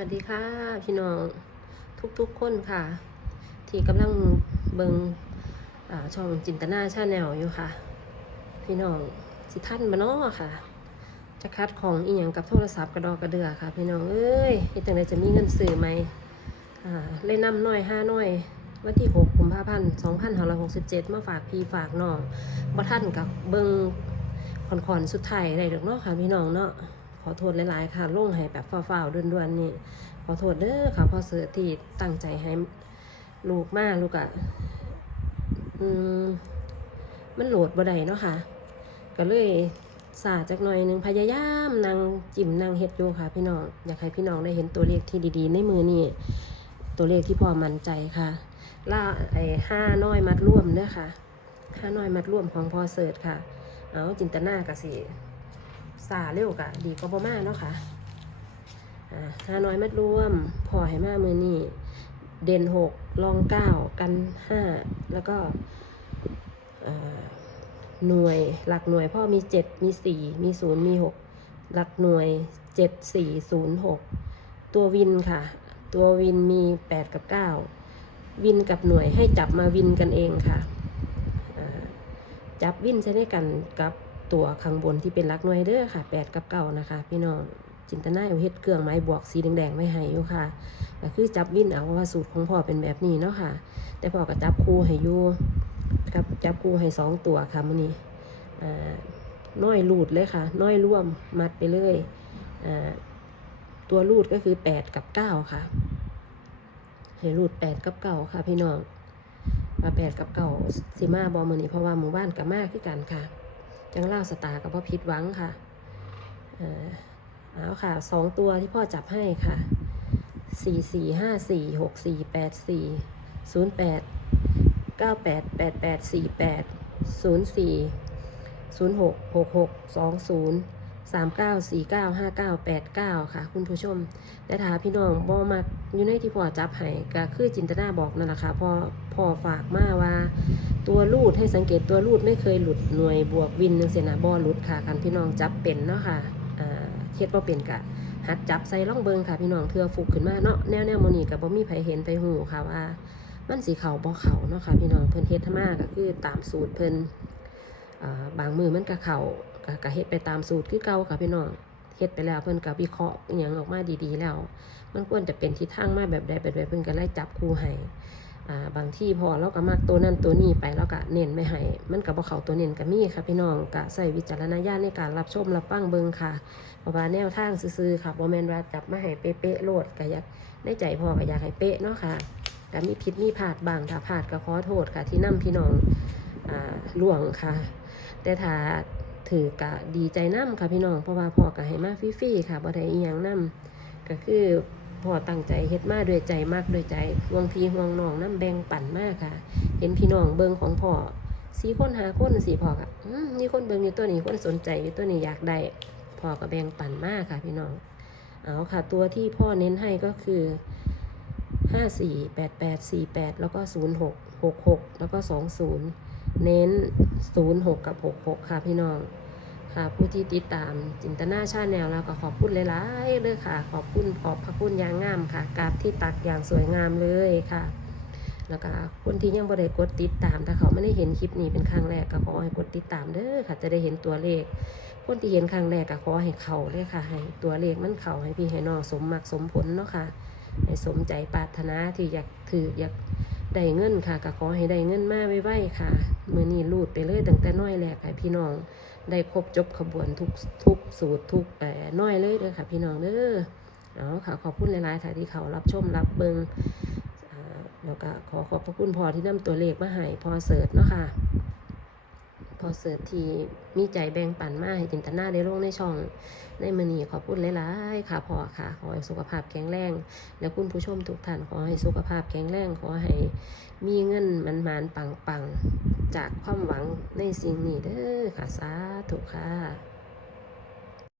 วัสดีค่ะ พี่น้องทุกๆคนค่ะ ที่กำลังเบิงอ่าช่องจินตนาชาแนลอยู่ค่ะ พี่น้องสิท่านมาเนาะค่ะ จะคัดของอีหยังกับโทรศัพท์กระดอกกระเดือค่ะ พี่น้องเอ้ยเฮ็ดจังไดจะมีเงินซื้อไหมอ่าเล่นน้ำน้อยห้าน้อยวันที่ 6 กุมภาพันธ์ 2567 มาฝากพี่ฝากน้องบ่ท่านกับเบิงคอนๆสุดท้ายได้ดอกเนาะค่ะพี่น้องเนาะ ขอโทษหลายๆ ค่ะลงให้แบบฟ้าวๆด่วนๆนี่ ขอโทษเด้อค่ะพ่อเสือที่ตั้งใจให้ลูกมากลูกอะอืมมันโหลดบ่ได้เนาะค่ะ ก็เลยสาจักหน่อยหนึ่งพยายามนางจิ้มนางเฮ็ดอยู่ค่ะ พี่น้องอยากให้พี่น้องได้เห็นตัวเลขที่ดีๆ ในมือนี่ตัวเลขที่พอมั่นใจค่ะล่าไอ้ห้าน้อยมัดร่วมเด้อค่ะห้าน้อยมัดร่วมของพอเสิร์ชค่ะ เอาจินตนากะสิ สาเร็วกะดีก็บ่มากเนาะค่ะอ่าห้าน้อยมัดรวม พอให้มากมือนี่เด่นหกรองเก้ากันห้าแล้วก็หน่วยหลักหน่วยพ่อมีเจ็ดมีสี่มีศูนย์มีหกหลักหน่วยเจ็ดสี่ศูนย์หกตัววินค่ะ ตัววินมีแปดกับเก้าวินกับหน่วยให้จับมาวินกันเองค่ะจับวินใช้ได้กันกับ ตัวข้างบนที่เป็นลักหน่วยเด้อค่ะแปดกับเก้านะคะ พี่น้องจินตนาเอาเฮ็ดเครื่องไม้บวกสีแดงๆไว้ให้อยู่ค่ะก็คือจับวินเอาว่าสูตรของพ่อเป็นแบบนี้เนาะค่ะ แต่พ่อก็จับคู่ให้อยู่กับจับคู่ให้สองตัวค่ะมื้อนี้อ่าน้อยรูดเลยค่ะ น้อยร่วมมัดไปเลยอ่าตัวรูดก็คือแปดกับเก้าค่ะให้รูดแปดกับเก้าค่ะ พี่น้องมาแปดกับเก้าสิมาบอมือนี้เพราะว่าหมู่บ้านกับมากคือกันค่ะ ยังเล่าสตาร์กับพ่อพิษหวังค่ะอ่อเอาค่ะสองตัวที่พ่อจับให้ค่ะสี่สี่ห้าสี่หกสี่แปดสี่ศูนย์แปดเก้าแปดแปดแปดสี่แปดศูนย์สี่ศูนย์หกหกหกสองศูนย์ สามเก้าสี่เก้าห้าเก้าแปดเก้าค่ะ คุณผู้ชม แต่ถ้าพี่น้องบอมาอยู่ในที่พ่อจับให้ก็คือจินตนาบอกนั่นแหละค่ะพ่อพ่อฝากมาว่า ตัวรูดให้สังเกตตัวรูดไม่เคยหลุดหน่วยบวกวินนึงเสียนะบอหลุดค่ะคันพี่น้องจับเป็นเนาะค่ะอ่าเฮ็ดว่าเป็นกะหัดจับใส่ล่องเบิงค่ะพี่น้องเทือฟุกขึ้นมาเนาะแนวแนวโมนี่กับบ่มีไผเห็นไปหูค่ะว่า มันสีเขาบ่เขาเนาะค่ะพี่น้องเพิ่นเฮ็ดทมาก็คือตามสูตรเพิ่นอ่าบางมือมันก็เขา ก็ก็เฮ็ดไปตามสูตรคือเก่าค่ะพี่น้องเฮ็ดไปแล้วเพิ่นก็วิเคราะห์อหยังออกมาดีๆแล้ว มันควรจะเป็นทิศทางมาแบบใดแบบใดเพิ่นก็ไล่จับคู่ให้อ่าบางที่พอเราก็มักตัวนั้นตัวนี้ไปแล้วก็เน้นไม่ให้มันกับบ่เขาตัวเน้นก็มีค่ะพี่น้องก็ใส่วิจารณญาณในการรับชมรับฟังเบิ่งค่ะเพราะว่าแนวทางซื่อๆค่ะบ่แม่นว่าจับมาให้เป๊ะๆโลดก็อยากในใจพอก็อยากให้เป๊ะเนาะค่ะก็มีผิดมีพลาดบางถ้าพลาดก็ขอโทษค่ะที่นํพี่น้องอ่าล่วงค่ะ แต่ถ้า ถือกะดีใจนํค่ะพี่น้องเพราะว่าพ่อก็ให้มาฟรีๆค่ะบ่ได้อีหยังนํก็คือพ่อตั้งใจเฮ็ดมาด้วยใจมากด้วยใจห่วงพี่ห่วงน้องน้ำแบ่งปั่นมากค่ะ เห็นพี่น้องเบิ่งของพ่อสี่คนหาคนสี่พ่อก็อืมมีคนเบิ่งอยู่ตัวนี้คนสนใจอยู่ตัวนี้อยากได้พ่อก็แบ่งปั่นมากค่ะ พี่น้องเอาค่ะ ตัวที่พ่อเน้นให้ก็คือห้าสี่แปดแปดสี่แปดแล้วก็ศูนย์หกหกหกแล้วก็สองศูนย์ เน้นศูนย์หกกับหกหกค่ะพี่น้อง ค่ะผู้ที่ติดตามจินตนาชาแนลแล้วก็ขอบคุณหลายๆเลยค่ะ ขอบคุณขอบพระคุณอย่างงามค่ะกราบที่ตักอย่างสวยงามเลยค่ะแล้วก็คนที่ยังบ่ได้กดติดตาม ถ้าเขาไม่ได้เห็นคลิปนี้เป็นครั้งแรกก็ขอให้กดติดตามเด้อค่ะ จะได้เห็นตัวเลข คนที่เห็นครั้งแรกก็ขอให้เขาเลยค่ะ ให้ตัวเลขมันเขาให้พี่ให้น้องสมมักสมผลเนาะค่ะ ให้สมใจปรารถนาที่อยากถืออยาก ได้เงินค่ะก็ขอให้ได้เงินมาไว้ๆค่ะมือนี้รูดไปเลยตั้งแต่น้อยแรกค่ะพี่น้อง ได้ครบจบขบวนทุกทุกสูตรทุกแอ่น้อยเลยเด้อค่ะ พี่น้องเด้อเอาค่ะขอบคุณหลายๆค่ะที่เขารับชมรับเบิงอ่าแล้วก็ขอขอบพระคุณพอที่นำตัวเลขมาให้พอเสิร์ชเนาะค่ะ พอเสิร์ชที่มีใจแบ่งปันมาให้จินตนาได้ลงในช่องในมือนีขอบคุณหลายๆค่ะพอค่ะ ขอให้สุขภาพแข็งแรง แล้วคุณผู้ชมทุกท่านขอให้สุขภาพแข็งแรง ขอให้มีเงินมันมานปังปังจากความหวังในสิ่งนี้เด้อค่ะสาธุค่ะ